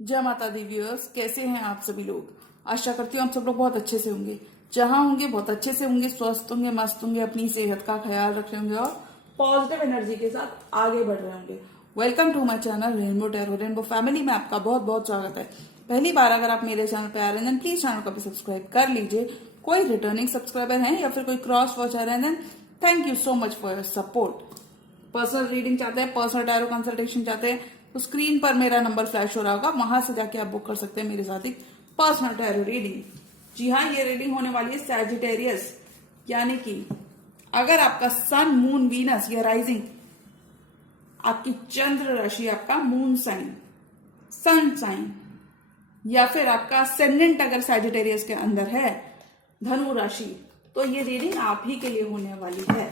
जय माता the viewers, कैसे हैं आप सभी लोग। आशा करती हूँ आप सब लोग बहुत अच्छे से होंगे। जहां होंगे बहुत अच्छे से होंगे, स्वस्थ होंगे, मस्त होंगे, अपनी सेहत का ख्याल रख रहे होंगे और पॉजिटिव एनर्जी के साथ आगे बढ़ रहे होंगे। Welcome to my channel rainbow tarot. Rainbow family में आपका बहुत बहुत स्वागत है। पहली बार अगर आप मेरे चैनल पे आ रहे हैं प्लीज चैनल को भी सब्सक्राइब कर लीजिए। कोई रिटर्निंग सब्सक्राइबर हैं या फिर कोई क्रॉस वॉचर है, thank you so much for your support. Personal reading चाहते हैं, पर्सनल टैरो कंसल्टेशन चाहते हैं तो स्क्रीन पर मेरा नंबर फ्लैश हो रहा होगा, वहां से जाके आप बुक कर सकते हैं मेरे साथ ही पर्सनल टैरो रीडिंग। जी हाँ, ये रीडिंग होने वाली है सैजिटेरियस, यानी कि अगर आपका सन, मून, वीनस या राइजिंग, आपकी चंद्र राशि, आपका मून साइन, सन साइन या फिर आपका असेंडेंट अगर सैजिटेरियस के अंदर है, धनु राशि, तो ये रीडिंग आप ही के लिए होने वाली है।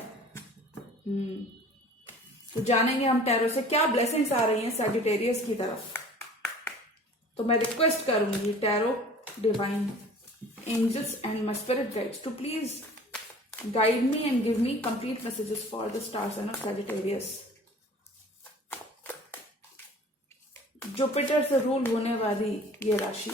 तो जानेंगे हम टैरो से क्या ब्लेसिंग्स आ रही हैं सैजिटेरियस की तरफ। तो मैं रिक्वेस्ट करूंगी tarot, divine angels and my spirit guides to please guide me and give me complete messages for the star sign of Sagittarius. Jupiter से रूल होने वाली ये राशि,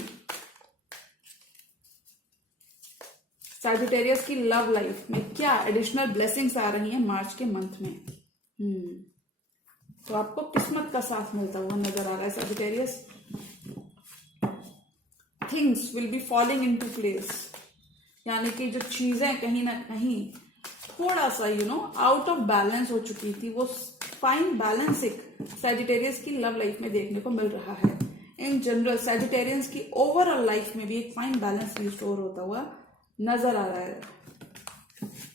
सैजिटेरियस की लव लाइफ में क्या एडिशनल ब्लेसिंग्स आ रही हैं मार्च के मंथ में। तो आपको किस्मत का साथ मिलता हुआ नजर आ रहा है Sagittarius. Things will be falling into place, यानी कि जो चीजें कहीं ना कहीं थोड़ा सा आउट ऑफ बैलेंस हो चुकी थी, वो फाइन बैलेंसिंग सैजिटेरियस की लव लाइफ में देखने को मिल रहा है। इन जनरल सैजिटेरियंस की ओवरऑल लाइफ में भी एक फाइन बैलेंस रिस्टोर होता हुआ नजर आ रहा है।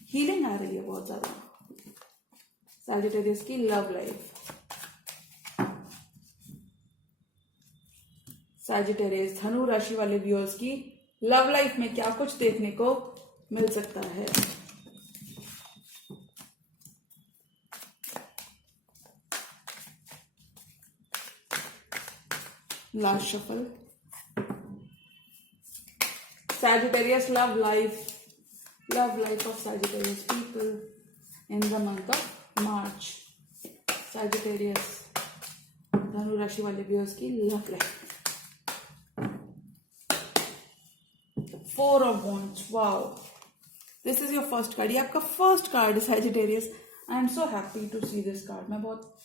हीलिंग आ रही है बहुत ज्यादा सैजिटेरियस की लव लाइफ। सैजिटेरियस धनु राशि वाले व्यूअर्स की लव लाइफ में क्या कुछ देखने को मिल सकता है। Last shuffle, Sagittarius love life of Sagittarius people in the month of March. Sagittarius धनु राशि वाले व्यूअर्स की love life. 4 of Wands, wow, this is your first card। ये आपका फर्स्ट कार्ड है Sagittarius। I am so happy to see this card. मैं बहुत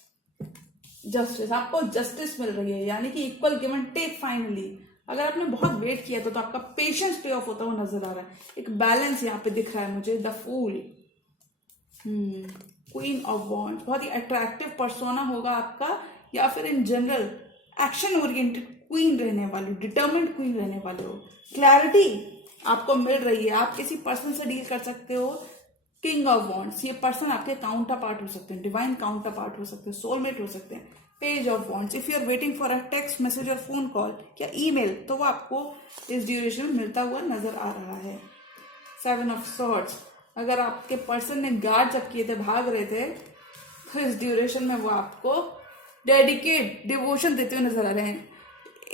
justice, आपको जस्टिस मिल रही है, यानी कि equal give and take finally. अगर आपने बहुत वेट किया तो आपका पेशेंस पे ऑफ होता हुआ नजर आ रहा है। एक बैलेंस यहाँ पे दिख रहा है मुझे। The fool, queen of wands, बहुत ही अट्रैक्टिव पर्सोना होगा आपका, या फिर in general action oriented queen रहने वाली, डिटर्मिन्ड क्वीन रहने वाले हो। क्लैरिटी आपको मिल रही है, आप किसी पर्सन से डील कर सकते हो। किंग ऑफ वॉन्ड्स, ये पर्सन आपके काउंटर पार्ट हो सकते हैं, डिवाइन काउंटर पार्ट हो सकते हैं, सोलमेट हो सकते हैं। Page of wands, if you are waiting for a text message और फोन कॉल या ईमेल, तो वो आपको इस ड्यूरेशन में मिलता हुआ नजर आ रहा है। 7 ऑफ सॉर्ड्स, अगर आपके पर्सन ने गार्ड जब किए थे, भाग रहे थे, तो इस ड्यूरेशन में वो आपको डेडिकेट डिवोशन देते हुए नजर आ रहे हैं।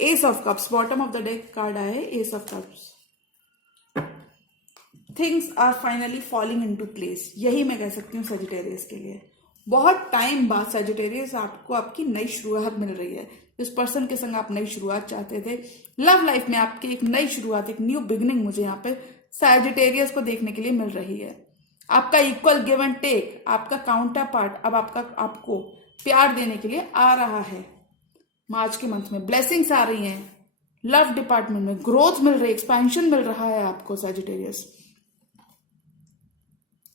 Ace of cups, bottom of the deck card आया है, ace of cups. Things are finally falling into place, यही मैं कह सकती हूँ सैजिटेरियस के लिए। बहुत टाइम बाद सैजिटेरियस आपको आपकी नई शुरुआत मिल रही है। जिस पर्सन के संग आप नई शुरुआत चाहते थे, लव लाइफ में आपकी एक नई शुरुआत, एक न्यू बिगिनिंग मुझे यहाँ पे सैजिटेरियस को देखने के लिए मिल रही है। आपका इक्वल गिव एंड टेक, आपका काउंटर पार्ट अब आपको प्यार देने के लिए आ रहा है। मार्च के मंथ में ब्लेसिंग्स आ रही हैं, लव डिपार्टमेंट में ग्रोथ मिल रही है, एक्सपेंशन मिल रहा है आपको सैजिटेरियस।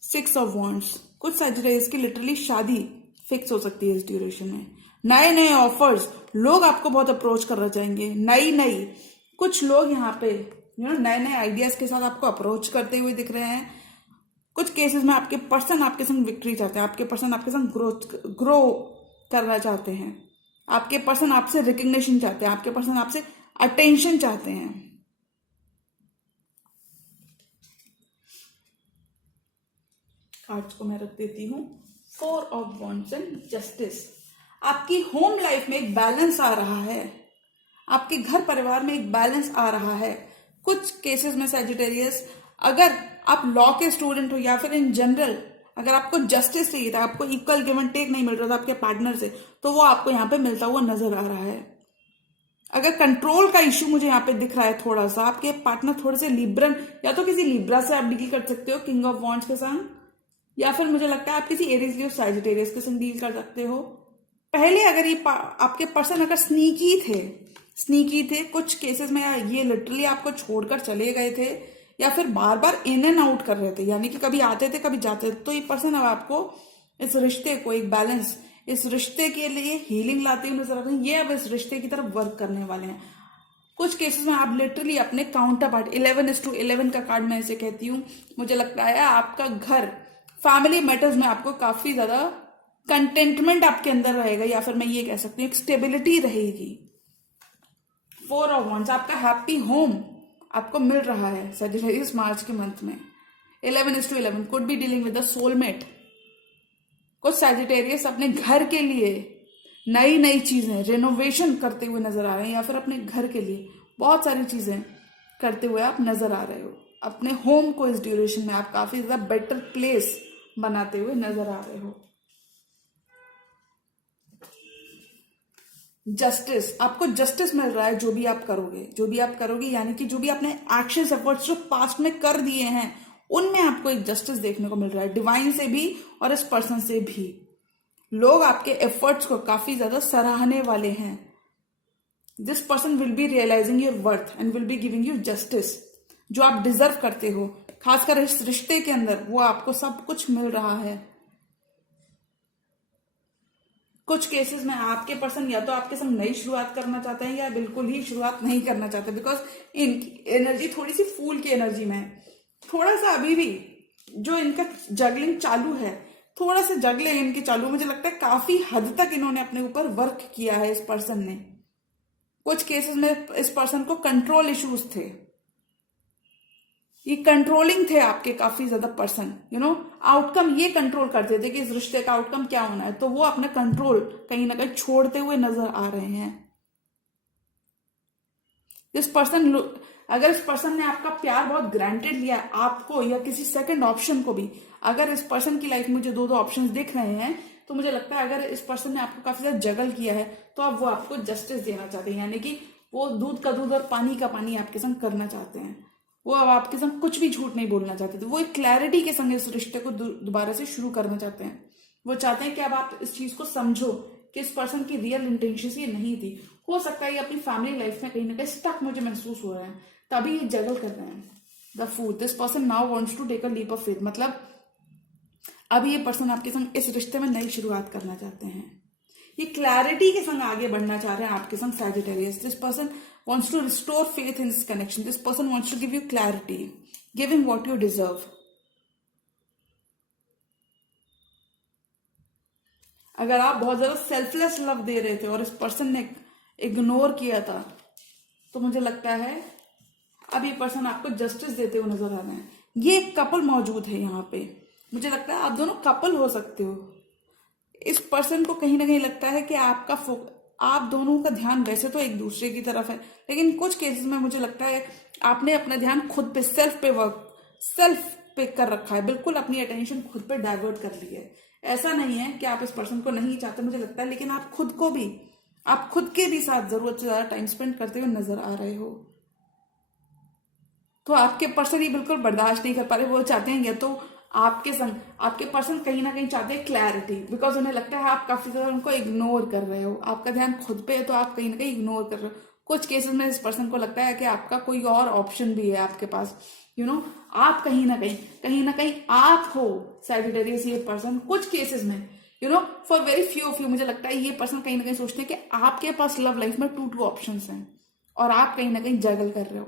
6 ऑफ वॉन्ड्स, कुछ सैजिटेरियस की लिटरली शादी फिक्स हो सकती है इस ड्यूरेशन में। नए नए ऑफर्स, लोग आपको बहुत अप्रोच कर जाएंगे। नई कुछ लोग यहाँ पे नए नए आइडियाज के साथ आपको अप्रोच करते हुए दिख रहे हैं। कुछ केसेस में आपके पर्सन आपके संग विक्ट्री चाहते हैं, आपके पर्सन आपके संग ग्रो करना चाहते हैं, आपके पर्सन आपसे रिकग्निशन चाहते हैं, आपके पर्सन आपसे अटेंशन चाहते हैं। कार्ड्स को मैं रख देती हूँ। 4 ऑफ वॉन्ड्स एंड जस्टिस, आपकी होम लाइफ में एक बैलेंस आ रहा है, आपके घर परिवार में एक बैलेंस आ रहा है। कुछ केसेस में सैजिटेरियस, अगर आप लॉ के स्टूडेंट हो या फिर इन जनरल अगर आपको जस्टिस चाहिए था, आपको इक्वल गिव एंड टेक नहीं मिल रहा था आपके पार्टनर से, तो वो आपको यहाँ पे मिलता हुआ नजर आ रहा है। अगर कंट्रोल का इश्यू मुझे यहाँ पे दिख रहा है थोड़ा सा, आपके पार्टनर थोड़े से लिब्रन, या तो किसी लिब्रा से आप डील कर सकते हो किंग ऑफ वॉन्ड्स के संग, या फिर मुझे लगता है आप किसी एरीज लियो सैजिटेरियस के संग डील कर सकते हो। पहले अगर ये आपके पर्सन अगर स्नीकी थे कुछ केसेस में, ये लिटरली आपको छोड़कर चले गए थे, या फिर बार बार इन एंड आउट कर रहे थे, यानी कि कभी आते थे कभी जाते थे, तो ये पर्सन अब आपको इस रिश्ते को एक बैलेंस, इस रिश्ते के लिए हीलिंग लाते हुए नजर आ रहे हैं। ये अब इस रिश्ते की तरफ वर्क करने वाले हैं। कुछ केसेस में आप लिटरली अपने काउंटर पार्ट 11:11 का कार्ड मैं इसे कहती हूँ, मुझे लगता है आपका घर, फैमिली मैटर्स में आपको काफी ज्यादा कंटेंटमेंट आपके अंदर रहेगा, या फिर मैं ये कह सकती हूँ एक स्टेबिलिटी रहेगी। 4 ऑफ वॉन्ड्स, आपका हैप्पी होम आपको मिल रहा है सैजिटेरियस मार्च के मंथ में। 11:11 could be dealing with the soulmate. कुछ सैजिटेरियस अपने घर के लिए नई नई चीजें रिनोवेशन करते हुए नजर आ रहे हैं, या फिर अपने घर के लिए बहुत सारी चीजें करते हुए आप नजर आ रहे हो। अपने होम को इस ड्यूरेशन में आप काफी ज्यादा बेटर प्लेस बनाते हुए नजर आ रहे हो। जस्टिस, आपको जस्टिस मिल रहा है जो भी आप करोगे, यानी कि जो भी आपने एक्शंस एफर्ट्स जो पास्ट में कर दिए हैं उनमें आपको एक जस्टिस देखने को मिल रहा है, डिवाइन से भी और इस पर्सन से भी। लोग आपके एफर्ट्स को काफी ज्यादा सराहने वाले हैं। This person will be realising your worth and will be giving you justice, जो आप डिजर्व करते हो। खासकर इस रिश्ते के अंदर वो आपको सब कुछ मिल रहा है। कुछ केसेस में आपके पर्सन या तो आपके संग नई शुरुआत करना चाहते हैं, या बिल्कुल ही शुरुआत नहीं करना चाहते, बिकॉज इनकी एनर्जी थोड़ी सी फूल की एनर्जी में है। थोड़ा सा अभी भी जो इनका जगलिंग चालू है, थोड़ा सा जगले इनके चालू, मुझे लगता है काफी हद तक इन्होंने अपने ऊपर वर्क किया है इस पर्सन ने। कुछ केसेस में इस पर्सन को कंट्रोल इश्यूज थे, ये कंट्रोलिंग थे आपके काफी ज्यादा पर्सन, आउटकम ये कंट्रोल करते थे कि इस रिश्ते का आउटकम क्या होना है, तो वो अपना कंट्रोल कहीं ना कहीं छोड़ते हुए नजर आ रहे हैं। अगर इस पर्सन ने आपका प्यार बहुत ग्रांटेड लिया, आपको या किसी सेकंड ऑप्शन को भी, अगर इस पर्सन की लाइफ में जो दो ऑप्शंस दिख रहे हैं, तो मुझे लगता है अगर इस पर्सन ने आपको काफी ज्यादा जगल किया है, तो अब वो आपको जस्टिस देना चाहते हैं, यानी कि वो दूध का दूध और पानी का पानी आपके संग करना चाहते हैं। वो अब आपके संग कुछ भी झूठ नहीं बोलना चाहते थे, वो एक क्लैरिटी के संग इस रिश्ते को दोबारा से शुरू करना चाहते हैं। वो चाहते हैं कि अब आप इस चीज को समझो कि इस पर्सन की रियल इंटेंशन ये नहीं थी। हो सकता है ये अपनी फैमिली लाइफ में कहीं ना कहीं स्टक मुझे महसूस हो रहा है, तभी ये जगल कर रहे हैं। The fool, this person now wants to take a leap of faith, मतलब अभी ये पर्सन आपके संग इस रिश्ते में नई शुरुआत करना चाहते हैं। ये क्लैरिटी के संग आगे बढ़ना चाह रहे हैं आपके संग Sagittarius. This person wants to restore faith in this connection. This person wants to give you clarity, giving what you deserve. अगर आप बहुत ज्यादा सेल्फलेस लव दे रहे थे और इस पर्सन ने इग्नोर किया था, तो मुझे लगता है अब ये पर्सन आपको जस्टिस देते हुए नजर आ रहे हैं। ये एक कपल मौजूद है यहाँ पे, मुझे लगता है आप दोनों कपल हो सकते हो। इस पर्सन को कहीं ना कहीं लगता है कि आप दोनों का ध्यान वैसे तो एक दूसरे की तरफ है, लेकिन कुछ केसेस में मुझे लगता है आपने अपना ध्यान खुद पे, सेल्फ पे कर रखा है, बिल्कुल अपनी अटेंशन खुद पे डाइवर्ट कर ली है। ऐसा नहीं है कि आप इस पर्सन को नहीं चाहते, मुझे लगता है, लेकिन आप खुद के भी साथ जरूरत से ज्यादा टाइम स्पेंड करते हुए नजर आ रहे हो। तो आपके पर्सन ये बिल्कुल बर्दाश्त नहीं कर पा रहे, वो चाहते हैं या तो आपके पर्सन कहीं ना कहीं चाहते हैं क्लैरिटी, बिकॉज उन्हें लगता है आप काफी ज्यादा उनको इग्नोर कर रहे हो। आपका ध्यान खुद पे है तो आप कहीं ना कहीं इग्नोर कर रहे हो। कुछ केसेस में इस पर्सन को लगता है कि आपका कोई और ऑप्शन भी है आपके पास, आप कहीं ना कहीं आप हो सैजिटेरियस ये पर्सन। कुछ केसेस में for very few of you मुझे लगता है ये पर्सन कहीं ना कहीं सोचते हैं कि आपके पास लव लाइफ में 2 ऑप्शंस हैं और आप कहीं ना कहीं जगल कर रहे हो।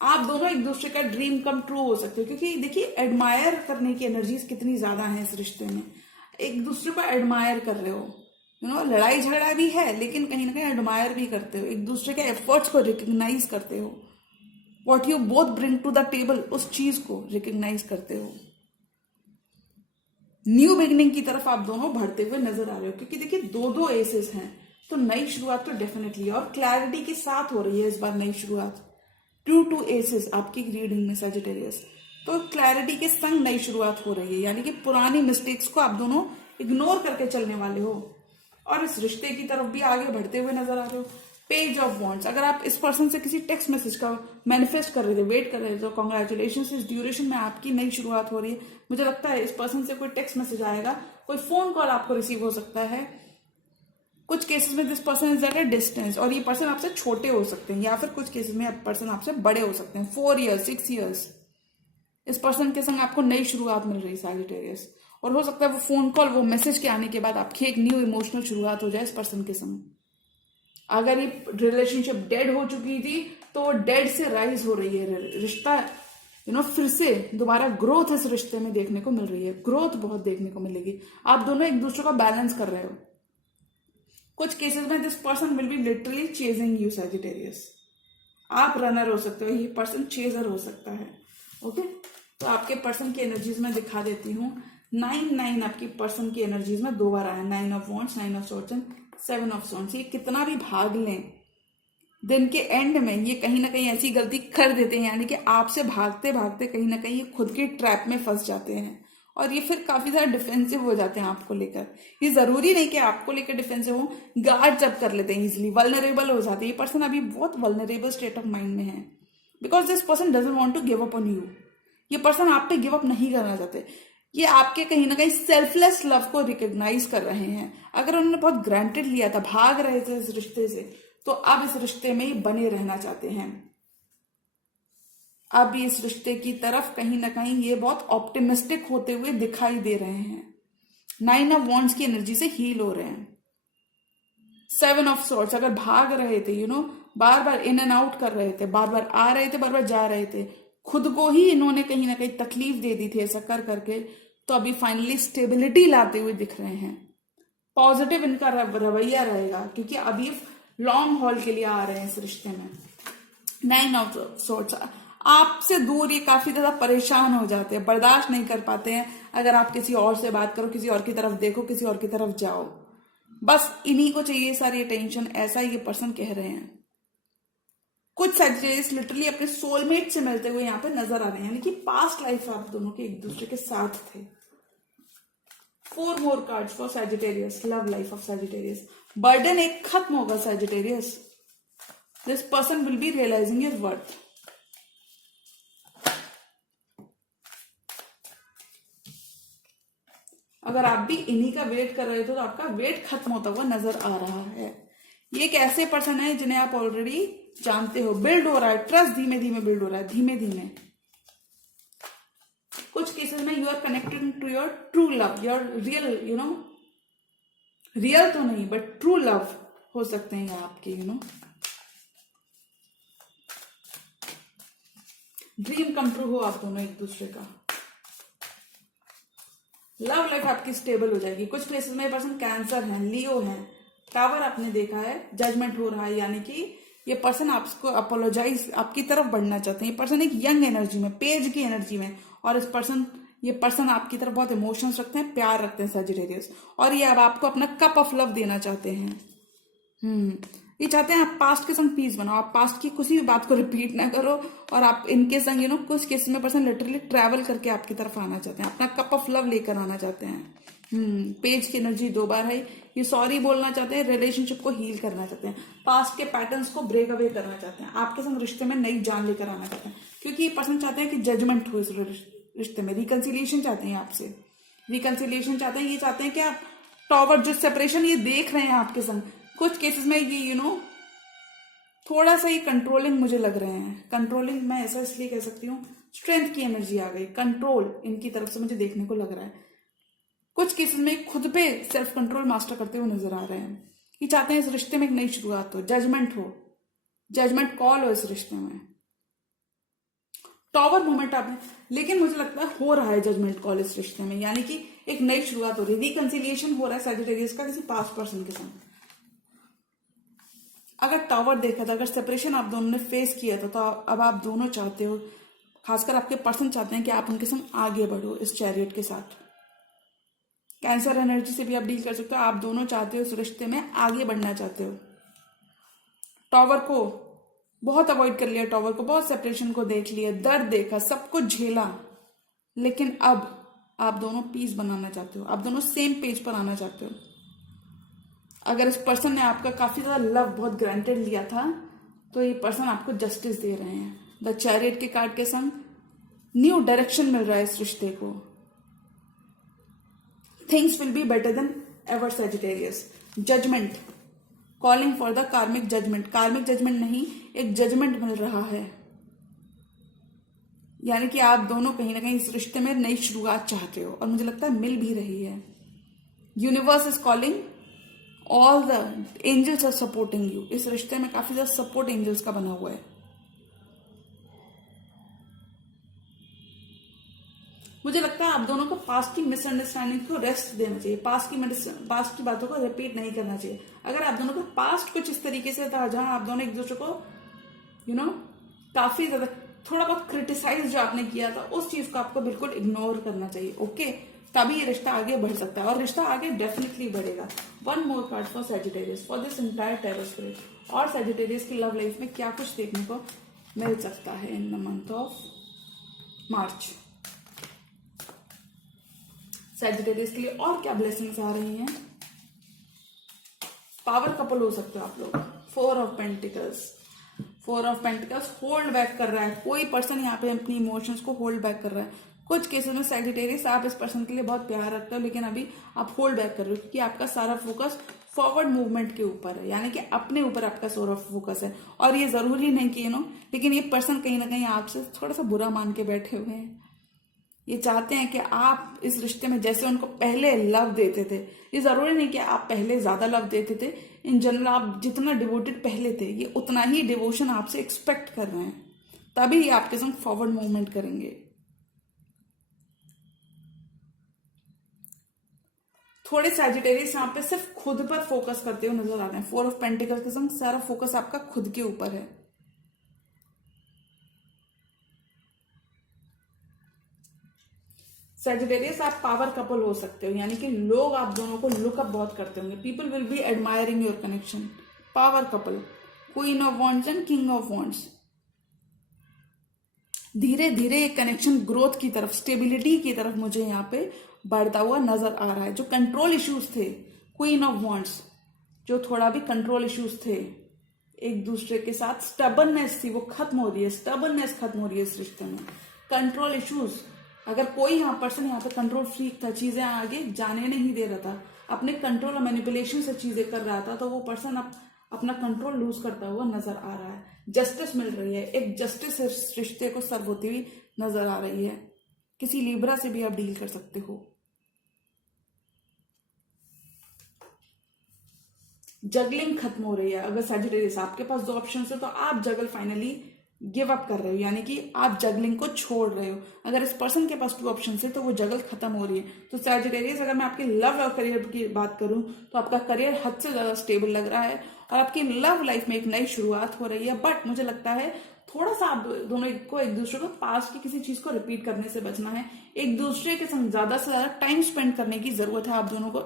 आप दोनों एक दूसरे का ड्रीम कम ट्रू हो सकते हो, क्योंकि देखिए एडमायर करने की एनर्जीज कितनी ज्यादा है इस रिश्ते में। एक दूसरे को एडमायर कर रहे हो, लड़ाई झगड़ा भी है, लेकिन कहीं ना कहीं एडमायर भी करते हो, एक दूसरे के एफर्ट्स को रिकग्नाइज करते हो। What you both bring to the table, उस चीज को रिकग्नाइज करते हो। न्यू बिगिनिंग की तरफ आप दोनों बढ़ते हुए नजर आ रहे हो, क्योंकि देखिए 2 एसेस हैं, तो नई शुरुआत तो डेफिनेटली और क्लैरिटी के साथ हो रही है इस बार नई शुरुआत। 2 एसेस आपकी रीडिंग में सैजिटेरियस, तो क्लैरिटी के संग नई शुरुआत हो रही है, यानी कि पुरानी मिस्टेक्स को आप दोनों इग्नोर करके चलने वाले हो और इस रिश्ते की तरफ भी आगे बढ़ते हुए नजर आ रहे हो। पेज ऑफ वॉन्ड्स, अगर आप इस पर्सन से किसी टेक्स्ट मैसेज का मैनिफेस्ट कर रहे थे, वेट कर रहे थे, तो कॉन्ग्रेचुलेशन, इस ड्यूरेशन में आपकी नई शुरुआत हो रही है। मुझे लगता है इस पर्सन से कोई टेक्स्ट मैसेज आएगा, कोई फोन कॉल आपको रिसीव हो सकता है। कुछ केसेस में this person is at a distance, और ये पर्सन आपसे छोटे हो सकते हैं, या फिर कुछ केसेस में पर्सन आपसे बड़े हो सकते हैं, 4 years 6 years। इस पर्सन के संग आपको नई शुरुआत मिल रही है सैजिटेरियस, और हो सकता है वो फोन कॉल, वो मैसेज के आने के बाद आपकी एक न्यू इमोशनल शुरुआत हो जाए इस पर्सन के संग। अगर ये रिलेशनशिप डेड हो चुकी थी तो डेड से राइज हो रही है रिश्ता, फिर से दोबारा ग्रोथ इस रिश्ते में देखने को मिल रही है, ग्रोथ बहुत देखने को मिलेगी। आप दोनों एक दूसरे का बैलेंस कर रहे हो। कुछ केसेस में this person will B literally chasing you Sagittarius. आप रनर हो सकते हो, ये पर्सन चेजर हो सकता है। ओके, तो आपके पर्सन की एनर्जीज में दिखा देती हूँ। 9 आपकी पर्सन की एनर्जीज में 2 बार आया, 9 of Wands, 9 of Swords and 7 of Swords। ये कितना भी भाग लें, दिन के एंड में ये कहीं ना कहीं ऐसी गलती कर देते हैं, यानी कि आपसे भागते भागते कहीं ना कहीं खुद के ट्रैप में फंस जाते हैं, और ये फिर काफी ज्यादा डिफेंसिव हो जाते हैं आपको लेकर। ये जरूरी नहीं कि आपको लेकर डिफेंसिव हो, गार्ड जब कर लेते हैं इजिली, वल्नरेबल हो जाते हैं। ये पर्सन अभी बहुत वल्नरेबल स्टेट ऑफ माइंड में है, because this person doesn't want to give up on you. ये पर्सन आप पे गिव अप नहीं करना चाहते, ये आपके कहीं ना कहीं सेल्फलेस लव को रिकॉग्नाइज कर रहे हैं। अगर उन्होंने बहुत ग्रांटेड लिया था, भाग रहे थे इस रिश्ते से, तो अब इस रिश्ते में ही बने रहना चाहते हैं। अब इस रिश्ते की तरफ कहीं ना कहीं ये बहुत ऑप्टिमिस्टिक होते हुए दिखाई दे रहे हैं। 9 of Wands की एनर्जी से हील हो रहे हैं। 7 of Swords, अगर भाग रहे थे, बार बार इन एंड आउट कर रहे थे, बार बार आ रहे थे, बार बार जा रहे थे, खुद को ही इन्होंने कहीं ना कहीं तकलीफ दे दी थी ऐसा कर करके, तो अभी फाइनली स्टेबिलिटी लाते हुए दिख रहे हैं। पॉजिटिव इनका रवैया रहेगा, क्योंकि अभी लॉन्ग हॉल के लिए आ रहे हैं इस रिश्ते में। 9 of Swords, आपसे दूर ये काफी ज्यादा परेशान हो जाते हैं, बर्दाश्त नहीं कर पाते हैं अगर आप किसी और से बात करो, किसी और की तरफ देखो, किसी और की तरफ जाओ, बस इन्हीं को चाहिए सारी अटेंशन, ऐसा ये पर्सन कह रहे हैं। कुछ सैजिटेरियस लिटरली अपने सोलमेट से मिलते हुए यहाँ पे नजर आ रहे हैं, यानी कि पास्ट लाइफ आप दोनों के एक दूसरे के साथ थे। 4 more cards for Sagittarius, love life of Sagittarius. Burden एक खत्म होगा Sagittarius, this person will be realising your worth. अगर आप भी इन्हीं का वेट कर रहे थे तो आपका वेट खत्म होता हुआ नजर आ रहा है। ये एक ऐसे पर्सन है जिन्हें आप ऑलरेडी जानते हो, बिल्ड हो रहा है, ट्रस्ट धीमे धीमे बिल्ड हो रहा है, धीमे धीमे। कुछ केसेस में you are connected to your true love, your real, real तो नहीं बट ट्रू लव हो सकते हैं ये आपके, ड्रीम कम ट्रू हो आप दोनों एक दूसरे का। लव लाइफ आपकी स्टेबल हो जाएगी। कुछ केसेस में पर्सन कैंसर है, लियो है, टावर आपने देखा है, जजमेंट हो रहा है, यानी कि ये पर्सन आपको अपोलोजाइज, आपकी तरफ बढ़ना चाहते हैं। ये पर्सन एक यंग एनर्जी में, पेज की एनर्जी में, और ये पर्सन आपकी तरफ बहुत इमोशंस रखते हैं, प्यार रखते हैं सैजिटेरियस, और ये अब आपको अपना कप ऑफ लव देना चाहते हैं। ये चाहते हैं आप पास्ट के संग पीस बनाओ, आप पास्ट की किसी भी बात को रिपीट ना करो, और आप इनके संग कुछ केसेस में पर्सन लिटरली ट्रैवल करके आपकी तरफ आना चाहते हैं, अपना कप ऑफ लव लेकर आना चाहते हैं। पेज की एनर्जी 2 बार है, ये सॉरी बोलना चाहते हैं, रिलेशनशिप को हील करना चाहते हैं, पास्ट के पैटर्न्स को ब्रेक अवे करना चाहते हैं, आपके संग रिश्ते में नई जान लेकर आना चाहते हैं, क्योंकि ये पर्सन चाहते हैं कि जजमेंट हो इस रिश्ते में, रिकंसिलिएशन चाहते हैं आपसे, रिकंसिलिएशन चाहते हैं। ये चाहते हैं कि आप टॉवर, जो सेपरेशन ये देख रहे हैं आपके संग, कुछ केसेस में ये थोड़ा सा ही कंट्रोलिंग मुझे लग रहे हैं। कंट्रोलिंग मैं ऐसा इसलिए कह सकती हूँ, स्ट्रेंथ की एनर्जी आ गई, कंट्रोल इनकी तरफ से मुझे देखने को लग रहा है। कुछ केसेस में खुद पे सेल्फ कंट्रोल मास्टर करते हुए नजर आ रहे हैं। ये चाहते हैं इस रिश्ते में एक नई शुरुआत हो, जजमेंट हो, जजमेंट कॉल हो इस रिश्ते में, टॉवर मोमेंट आपने, लेकिन मुझे लगता है हो रहा है जजमेंट कॉल इस रिश्ते में, यानी कि एक नई शुरुआत हो रही है, रिकंसिलिएशन हो रहा है सैजिटेरियस का किसी पास्ट पर्सन के साथ। अगर टावर देखा था, अगर सेपरेशन आप दोनों ने फेस किया था, तो अब आप दोनों चाहते हो, खासकर आपके पर्सन चाहते हैं कि आप उनके संग आगे बढ़ो इस चैरियट के साथ। कैंसर एनर्जी से भी आप डील कर सकते हो, आप दोनों चाहते हो इस रिश्ते में आगे बढ़ना चाहते हो। टावर को बहुत अवॉइड कर लिया, टावर को बहुत सेपरेशन को देख लिया, दर्द देखा, सब कुछ झेला, लेकिन अब आप दोनों पीस बनाना चाहते हो, आप दोनों सेम पेज पर आना चाहते हो। अगर इस पर्सन ने आपका काफी ज्यादा लव बहुत ग्रांटेड लिया था, तो ये पर्सन आपको जस्टिस दे रहे हैं। द चैरियट के कार्ड के संग न्यू डायरेक्शन मिल रहा है इस रिश्ते को। Things will be better than ever Sagittarius. Judgement, calling for the karmic judgement. Karmic judgement नहीं, एक जजमेंट मिल रहा है, यानी कि आप दोनों कहीं ना कहीं इस रिश्ते में नई शुरुआत चाहते हो, और मुझे लगता है मिल भी रही है। Universe is calling, all the angels are supporting you. इस रिश्ते में काफी ज्यादा सपोर्ट एंजल्स का बना हुआ है। मुझे लगता है आप दोनों को पास्ट की मिसअंडरस्टैंडिंग को रेस्ट देना चाहिए, पास्ट की बातों को रिपीट नहीं करना चाहिए। अगर आप दोनों का पास्ट कुछ इस तरीके से था जहां आप दोनों एक दूसरे को काफी ज्यादा थोड़ा बहुत क्रिटिसाइज जो आपने किया था, उस चीज को आपको बिल्कुल इग्नोर करना चाहिए। ओके, तभी ये रिश्ता आगे बढ़ सकता है, और रिश्ता आगे डेफिनेटली बढ़ेगा। One more card for Sagittarius for this entire tarot spirit. और सैजिटेरियस की लव लाइफ में क्या कुछ देखने को मिल सकता है in the month of March. Sagittarius के लिए और क्या ब्लेसिंग्स आ रही हैं। पावर कपल हो सकते हो आप लोग। 4 of pentacles, 4 of pentacles hold back कर रहा है। कोई पर्सन यहाँ पे अपनी इमोशंस को होल्ड बैक कर रहा है। कुछ केसेस में सैजिटेरियस आप इस पर्सन के लिए बहुत प्यार रखते हो, लेकिन अभी आप होल्ड बैक कर रहे हो क्योंकि आपका सारा फोकस फॉरवर्ड मूवमेंट के ऊपर है, यानी कि अपने ऊपर आपका सोर ऑफ फोकस है। और ये जरूरी नहीं कि लेकिन ये पर्सन कहीं ना कहीं आपसे थोड़ा सा बुरा मान के बैठे हुए हैं। ये चाहते हैं कि आप इस रिश्ते में जैसे उनको पहले लव देते थे, ये जरूरी नहीं कि आप पहले ज्यादा लव देते थे, इन जनरल आप जितना डिवोटेड पहले थे, ये उतना ही डिवोशन आपसे एक्सपेक्ट कर रहे हैं, तभी ये आपके संग फॉरवर्ड मूवमेंट करेंगे। थोड़े सैजिटेरियस यहाँ पे सिर्फ खुद पर फोकस करते हुए नजर आ रहे हैं। 4 ऑफ पेंटिकल्स के संग सारा फोकस आपका खुद के ऊपर है। सैजिटेरियस आप पावर कपल हो सकते हो, यानी कि लोग आप दोनों को लुकअप बहुत करते होंगे। People will be admiring your connection. Power couple, queen of wands and king of wands. धीरे धीरे एक कनेक्शन ग्रोथ की तरफ, स्टेबिलिटी की तरफ मुझे यहाँ पे बढ़ता हुआ नजर आ रहा है। जो कंट्रोल इश्यूज थे, क्वीन ऑफ वॉन्ड्स, जो थोड़ा भी कंट्रोल इश्यूज थे एक दूसरे के साथ, स्टबर्ननेस थी, वो खत्म हो रही है। स्टबर्ननेस खत्म हो रही है इस रिश्ते में। कंट्रोल इश्यूज, अगर कोई पर्सन यहाँ पे कंट्रोल फ्रीक था, चीजें आगे जाने नहीं दे रहा था, अपने कंट्रोल और मैनिपुलेशन से चीजें कर रहा था, तो वो पर्सन अब अपना कंट्रोल लूज करता हुआ नजर आ रहा है। जस्टिस मिल रही है, एक जस्टिस इस रिश्ते को सर्व होती हुई नजर आ रही है। किसी लिब्रा से भी आप डील कर सकते हो। जगलिंग खत्म हो रही है। अगर सैजिटेरियस आपके पास 2 ऑप्शन है, तो आप जगल फाइनली गिव अप कर रहे हो, यानी कि आप जगलिंग को छोड़ रहे हो। अगर इस पर्सन के पास 2 ऑप्शन है, तो वो जगल खत्म हो रही है। तो सैजिटेरियस, अगर मैं आपके लव और करियर की बात करूं, तो आपका करियर हद से ज्यादा स्टेबल लग रहा है, और आपकी लव लाइफ में एक नई शुरुआत हो रही है। बट मुझे लगता है थोड़ा सा आप दोनों को एक दूसरे को पास्ट की किसी चीज को रिपीट करने से बचना है। एक दूसरे के संग ज्यादा से ज्यादा टाइम स्पेंड करने की जरूरत है आप दोनों को,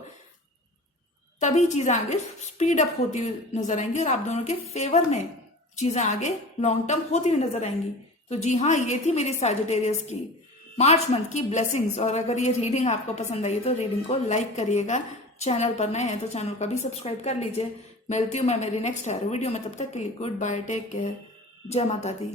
तभी चीजें आगे स्पीड अप होती हुई नजर आएंगी और आप दोनों के फेवर में चीजें आगे लॉन्ग टर्म होती हुई नजर आएंगी। तो जी हाँ, ये थी मेरी सैजिटेरियस की मार्च मंथ की ब्लेसिंग्स। और अगर ये रीडिंग आपको पसंद आई तो रीडिंग को लाइक करिएगा। चैनल पर नए हैं तो चैनल को भी सब्सक्राइब कर लीजिए। मिलती हूँ मैं मेरी नेक्स्ट वीडियो में, तब तक के लिए गुड बाय, टेक केयर, जय माता दी।